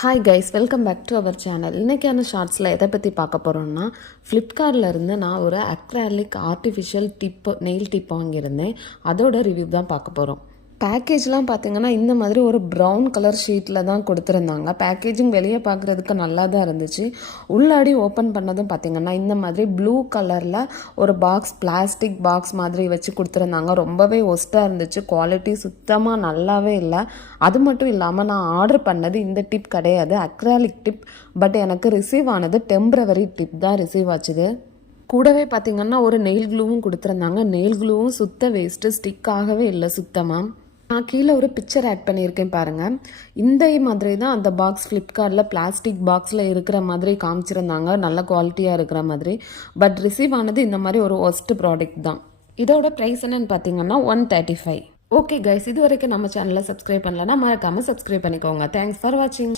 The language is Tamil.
Hi guys, welcome back to our channel. இன்றைக்கான ஷார்ட்ஸில் எதை பற்றி பார்க்க போகிறோம்னா, ஃப்ளிப்கார்ட்லேருந்து நான் ஒரு அக்ராலிக் ஆர்டிஃபிஷியல் நெயில் டிப் வாங்கியிருந்தேன். அதோட ரிவ்யூ தான் பார்க்க போகிறோம். பேக்கேஜ்லாம் பார்த்திங்கன்னா இந்த மாதிரி ஒரு ப்ரௌன் கலர் ஷீட்டில் தான் கொடுத்துருந்தாங்க. பேக்கேஜிங் வெளியே பார்க்குறதுக்கு நல்லா தான் இருந்துச்சு. உள்ளாடி ஓப்பன் பண்ணதும் பார்த்திங்கன்னா இந்த மாதிரி ப்ளூ கலரில் ஒரு பாக்ஸ், பிளாஸ்டிக் பாக்ஸ் மாதிரி வச்சு கொடுத்துருந்தாங்க. ரொம்பவே ஒஸ்ட்டாக இருந்துச்சு. குவாலிட்டி சுத்தமாக நல்லாவே இல்லை. அது மட்டும் இல்லாமல் நான் ஆர்டர் பண்ணது இந்த டிப் கிடையாது, அக்ராலிக் டிப். பட் எனக்கு ரிசீவ் ஆனது டெம்ப்ரவரி டிப் தான் ரிசீவ் ஆச்சுது. கூடவே பார்த்திங்கன்னா ஒரு நெயில் க்ளூவும் கொடுத்துருந்தாங்க. நெயில் க்ளூவும் சுத்த வேஸ்ட்டு, ஸ்டிக் ஆகவே இல்லை சுத்தமாக. நான் கீழே ஒரு பிக்சர் ஆட் பண்ணியிருக்கேன் பாருங்கள். இந்த மாதிரி தான் அந்த பாக்ஸ் ஃப்ளிப்கார்ட்டில் பிளாஸ்டிக் பாக்ஸில் இருக்கிற மாதிரி காமிச்சிருந்தாங்க, நல்ல குவாலிட்டியாக இருக்கிற மாதிரி. பட் ரிசீவ் ஆனது இந்த மாதிரி ஒரு ஒஸ்ட் ப்ராடக்ட் தான். இதோட ப்ரைஸ் என்னன்னு பார்த்தீங்கன்னா 135. ஓகே கைஸ், இது வரைக்கும் நம்ம சேனலை சப்ஸ்கிரைப் பண்ணலன்னா மறக்காமல் சப்ஸ்கிரைப் பண்ணிக்கோங்க. தேங்க்ஸ் ஃபார் வாட்சிங்.